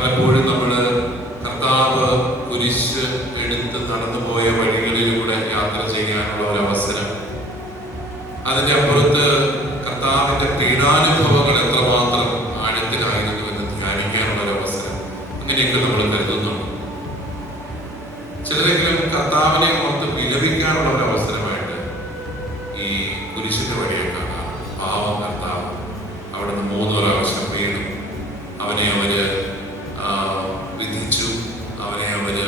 പലപ്പോഴും നമ്മൾ കർത്താവ് കുരിശ് എടുത്ത് നടന്നുപോയ വഴികളിലൂടെ യാത്ര ചെയ്യാനുള്ള ഒരു അവസരം, അതിന്റെ അപ്പുറത്ത് കർത്താവിന്റെ പീഡാനുഭവങ്ങൾ എത്രമാത്രം ആഴത്തിലായിരുന്നു എന്ന് ധ്യാനിക്കാനുള്ള ഒരു അവസരം, അങ്ങനെയൊക്കെ നമ്മൾ കരുതുന്നുണ്ട്. ചിലരെങ്കിലും കർത്താവിനെ ഓർത്ത് വിലപിക്കാനുള്ള ഒരു അവസരമായിട്ട് ഈ കുരിശിന്റെ വഴിയൊക്കെ പാവം കർത്താവ് അവിടുന്ന് 3 പ്രാവശ്യം വീണു, അവനെ അവര് വിധിച്ചു, അവനെ അവര്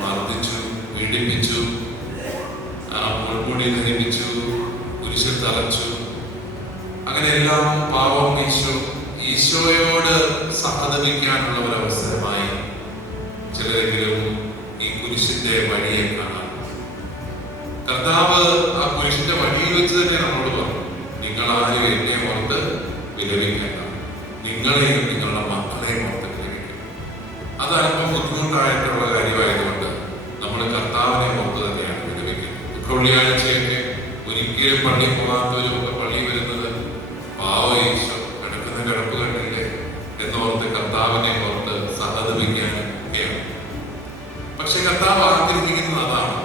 മർദ്ദിച്ചു, പീഡിപ്പിച്ചു, മുൾമുടി ധരിപ്പിച്ചു, കുരിശിൽ തറച്ചു. അങ്ങനെയെല്ലാം പാവം ഈശോയോട് സഹതപിക്കാനുള്ള ഒരു അവസരമായി ചിലരെങ്കിലും ഈ കുരിശിന്റെ വഴിയെ കാണാം. കർത്താവ് ആ കുരിശിന്റെ വഴിയിൽ വെച്ച് തന്നെ നമ്മളോട് പറഞ്ഞു, നിങ്ങൾ ആരും എന്നെ ഓർത്ത് വിലപിക്കേണ്ട, നിങ്ങളെയും നിങ്ങളുടെ മക്കളെയും ഓർത്ത് വിലപിക്കണം. അത് അല്പം ബുദ്ധിമുട്ടായിട്ടുള്ള കാര്യമായതുകൊണ്ട് നമ്മൾ കർത്താവിനെ ഓർത്ത് തന്നെയാണ് വിലപിക്കുന്നത്. വെള്ളിയാഴ്ചയൊക്കെ ഒരിക്കലും പള്ളി പോകാത്തവരും പള്ളി വരുന്നത് പാവ ഈശോ കിടക്കുന്ന കിടപ്പ് കണ്ടില്ലേ എന്നോർത്ത് കർത്താവിനെ ഓർത്ത് സഹതപിക്കാനും ഒക്കെയാണ്. പക്ഷെ കർത്താവ് ആഗ്രഹിക്കുന്നത് അതാണ്.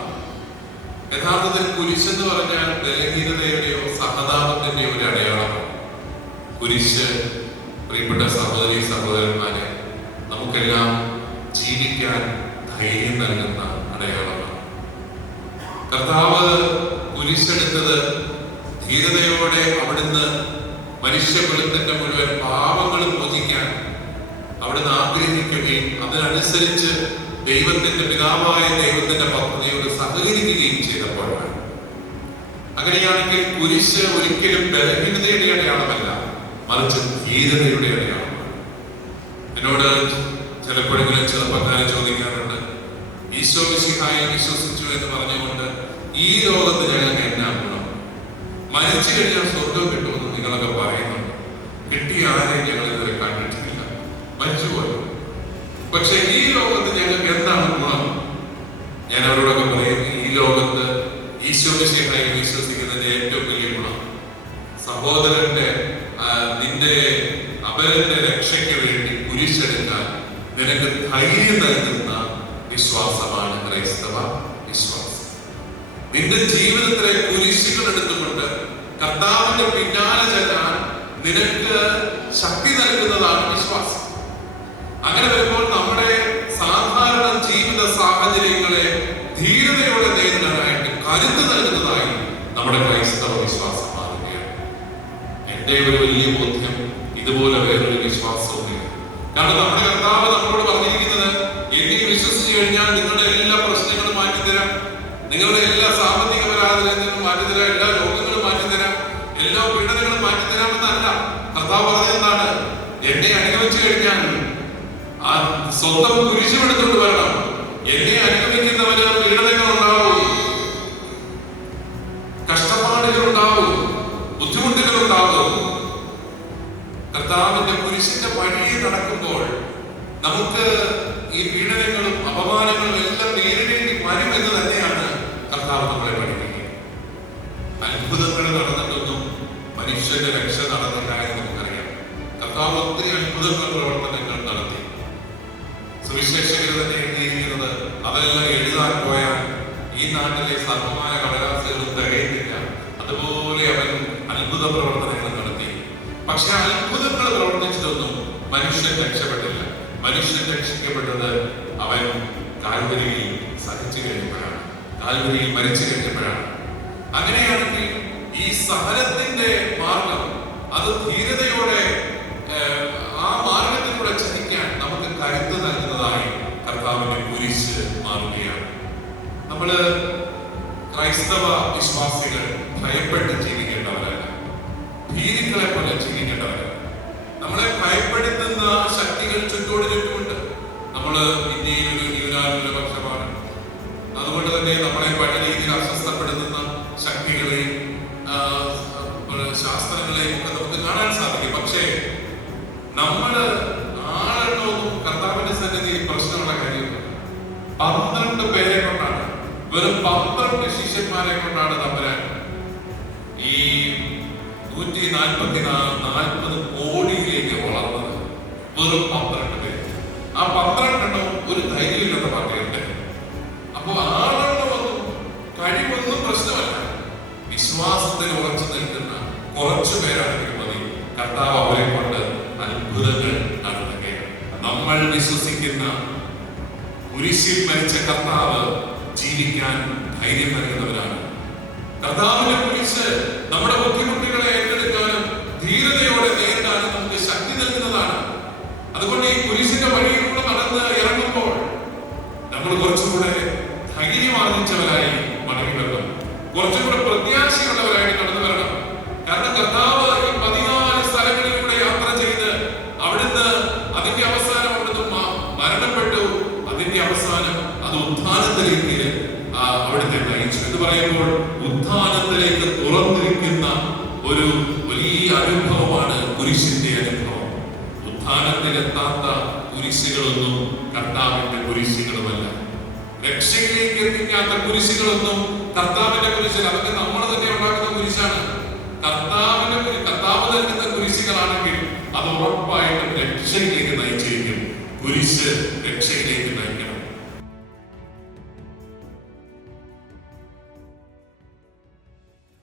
യഥാർത്ഥത്തിൽ കുരിശെന്ന് പറഞ്ഞാൽ ബലഹീനതയുടെയോ സഹതാപത്തിന്റെയോ ഒരു അടയാളമാണ്. കുരിശ്, പ്രിയപ്പെട്ട സഹോദരി സഹോദരന്മാരെ, നമുക്കെല്ലാം ജീവിക്കാൻ ധൈര്യം നൽകുന്ന അടയാളമാണ്. കർത്താവ് കുരിശെടുത്തത് ധീരതയോടെ അവിടുന്ന് മനുഷ്യകുലത്തിന്റെ മുഴുവൻ പാപങ്ങളും മോചിക്കാൻ അവിടുന്ന് ആഗ്രഹിക്കുകയും അതിനനുസരിച്ച് ദൈവത്തിന്റെ പിതാവായ ദൈവത്തിന്റെ പദ്ധതിയോട് സഹകരിക്കുകയും ചെയ്തപ്പോഴാണ്. അങ്ങനെയാണെങ്കിൽ കുരിശ് ഒരിക്കലും ബലഹീനതയുടെ അടയാളമല്ല, മറിച്ച് ധീരതയുടെ അടയാളമാണ്. എന്നോട് ചിലപ്പോഴെങ്കിലും ചെറുപ്പക്കാരെ ചോദിക്കാറുണ്ട്, ഈശോ മിശിഹായെ വിശ്വസിച്ചു എന്ന് പറഞ്ഞുകൊണ്ട് ഈ ലോകത്ത് ഞങ്ങൾക്ക് എന്നാ ഗുണം? മരിച്ചു കഴിഞ്ഞാൽ സ്വർഗം കിട്ടുമെന്ന് നിങ്ങളൊക്കെ പറയുന്നുണ്ട്. കിട്ടിയ ആരെയും ഞങ്ങൾ ഇതുവരെ കണ്ടിട്ടില്ല, മരിച്ചുപോയി. പക്ഷെ ഈ ലോകത്ത് ഞങ്ങൾക്ക് എന്താണ് ഗുണം? ഞാൻ അവരോടൊക്കെ പറയും, ഈ ലോകത്ത് ഈശോ മിശിഹായെ വിശ്വസിക്കുന്നതിന്റെ ഏറ്റവും വലിയ ഗുണം സഹോദരന്റെ നിന്റെ അപരന്റെ രക്ഷയ്ക്ക് വേണ്ടി കുരിശെടുക്കാൻ നിനക്ക് ധൈര്യം നൽകുന്ന വിശ്വാസമാണ് ക്രൈസ്തവ വിശ്വാസം. നിന്റെ ജീവിതത്തിലെ കുരിശുകൾ എടുത്തുകൊണ്ട് കർത്താവിന്റെ പിന്നാലെ ചെല്ലാൻ നിനക്ക് ശക്തി നൽകുന്നതാണ് വിശ്വാസം. അങ്ങനെ വരുമ്പോൾ നമ്മുടെ സാധാരണ ജീവിത സാഹചര്യങ്ങളെ ധീരതയോടെ നേരിടാനായിട്ട് കരുത്ത് നൽകുന്നതായി നമ്മുടെ ക്രൈസ്തവ വിശ്വാസം മാറുകയാണ്. എന്റെ ഒരു വലിയ ബോധ്യം ഇതുപോലെ വേറൊരു വിശ്വാസവുമില്ല. കാരണം നമ്മുടെ കർത്താവ് നമ്മളോട് പറഞ്ഞിരിക്കുന്നത്, എന്നെ വിശ്വസിച്ചു കഴിഞ്ഞാൽ നിങ്ങളുടെ എല്ലാ പ്രശ്നങ്ങളും മാറ്റിത്തരാം, നിങ്ങളുടെ എല്ലാ സാമ്പത്തിക പരാധീനങ്ങളും മാറ്റിത്തരാം, എല്ലാ രോഗങ്ങളും മാറ്റിത്തരാം, എല്ലാ പീഡനങ്ങളും മാറ്റിത്തരാമെന്നല്ല. കർത്താവ് പറഞ്ഞതെന്താണ്? എന്നെ അനുഗമിച്ചു കഴിഞ്ഞാൽ ആ സ്വന്തം കുരിശുമെടുത്തുകൊണ്ട് വരണം. എന്നെ അനുഗമിക്കുന്നവന് പീഡനങ്ങൾ ഉണ്ടാവും, കഷ്ടപ്പാടുകൾ ഉണ്ടാവും, ബുദ്ധിമുട്ടുകൾ ഉണ്ടാവും. കർത്താവിന്റെ കുരിശിന്റെ വഴിയിൽ നടക്കുമ്പോൾ നമുക്ക് ഈ പീഡനങ്ങളും അപമാനങ്ങളും എല്ലാം നേരിടേണ്ടി വരുമെന്ന് തന്നെയാണ് കർത്താവ് നമ്മളെ പഠിപ്പിക്കുന്നത്. അത്ഭുതങ്ങൾ നടന്നിട്ടൊന്നും മനുഷ്യന്റെ രക്ഷ നടന്നില്ല എന്ന് നമുക്കറിയാം. കർത്താവ് ഒത്തിരി അത്ഭുതങ്ങൾ പ്രവർത്തനങ്ങൾ നടത്തി. സുവിശേഷകർ തന്നെ എഴുതിയിരിക്കുന്നത് അതെല്ലാം എഴുതാൻ പോയാൽ ഈ നാട്ടിലെ സർവമായ കടലാസുകളും തികയുന്നില്ല. അതുപോലെ അവൻ അത്ഭുത പ്രവർത്തനങ്ങൾ നടത്തി. പക്ഷെ അത്ഭുതങ്ങൾ പ്രവർത്തിച്ചിട്ടൊന്നും മനുഷ്യൻ രക്ഷപ്പെട്ടില്ല. മനുഷ്യൻ രക്ഷിക്കപ്പെട്ടത് അവൻ കാൽവരിയിൽ സഹിച്ചു കഴിഞ്ഞപ്പോഴാണ്, കാൽവരിയിൽ മരിച്ചു കഴിഞ്ഞപ്പോഴാണ്. അങ്ങനെയാണെങ്കിൽ ഈ സഹനത്തിന്റെ മാർഗം അത് ധീരതയോടെ ആ മാർഗത്തിലൂടെ ചലിക്കാൻ നമുക്ക് കരുത്ത് നൽകുന്നതായി കർത്താവിന്റെ കുരിശ് മാറുകയാണ്. നമ്മള് ക്രൈസ്തവ വിശ്വാസികൾ ഭയപ്പെട്ട് ജീവിക്കേണ്ടവരല്ല, ഭീതികളെ പോലെ ജീവിക്കേണ്ടവരല്ല. നമ്മളെ ഭയപ്പെടുത്തുന്ന ശക്തികൾ ചുറ്റോട് ചുറ്റുമുണ്ട്. നമ്മള് ഇന്ത്യയിൽ ഒരു ന്യൂനപക്ഷമാണ്. അതുകൊണ്ട് തന്നെ നമ്മളെ പല രീതിയിൽ അസ്വസ്ഥപ്പെടുത്തുന്ന ശക്തികളെയും ശാസ്ത്രങ്ങളെയും ഒക്കെ നമുക്ക് കാണാൻ സാധിക്കും. പക്ഷേ നമ്മള് ആളെണ്ണമൊന്നും കർത്താവിന്റെ സന്നിധിയിൽ പ്രശ്നമുള്ള കാര്യമില്ല. 12 പേരെ കൊണ്ടാണ്, വെറും 12 ശിഷ്യന്മാരെ കൊണ്ടാണ് തമ്പുരാൻ ഈ 140 കോടിയിലേക്ക് വളർന്നത്. വെറും 12 പേര്. ആ നമ്മൾ വിശ്വസിക്കുന്ന കുരിശിൽ മരിച്ച കർത്താവ് ജീവിക്കാൻ ധൈര്യം നൽകുന്നവരാണ്. കർത്താവിന്റെ കുരിശ് നമ്മുടെ ബുദ്ധിമുട്ടുകളെ ഏറ്റെടുക്കാനും ധീരതയോടെ നേരിടാനും നമുക്ക് ശക്തി നൽകുന്നതാണ്. അതുകൊണ്ട് ഈ കുരിശിന്റെ വഴിയിലൂടെ നടന്ന് ഇറങ്ങുമ്പോൾ നമ്മൾ കുറച്ചുകൂടെ ധൈര്യം ആർജിച്ചവരായി മടങ്ങി വരണം, കുറച്ചുകൂടെ പ്രത്യാശയുള്ളവരായി കടന്നു വരണം. കാരണം കർത്താവ് ഈ 14 സ്ഥലങ്ങളിലൂടെ യാത്ര ചെയ്ത് അവിടുന്ന് അതിന്റെ അവസാനം അവിടുന്ന് മരണപ്പെട്ടു. അതിന്റെ അവസാനം അത് ഉത്ഥാനത്തിലേക്ക് അവിടുത്തെ നയിച്ചു എന്ന് പറയുമ്പോൾ ഉത്ഥാനത്തിലേക്ക് തുറന്നിരിക്കുന്ന ഒരു വലിയ അനുഭവമാണ് കുരിശിന്റെ അനുഭവം. ഉത്ഥാനത്തിലെത്താത്ത കുരിശുകളൊന്നും കർത്താവിന്റെ കുരിശുകളുമല്ല. രക്ഷയിലേക്ക് എത്തിക്കാത്ത കുരിശുകളൊന്നും കർത്താവിന്റെ കുരിശിൽ, അതൊക്കെ നമ്മൾ തന്നെ ഉണ്ടാക്കുന്ന കുരിശാണ്. കർത്താവ് നൽകുന്ന കുരിശുകളാണെങ്കിൽ അത് ഉറപ്പായിട്ടും രക്ഷയിലേക്ക് നയിച്ചിരിക്കും. കുരിശ് രക്ഷയിലേക്ക് നയിക്കണം.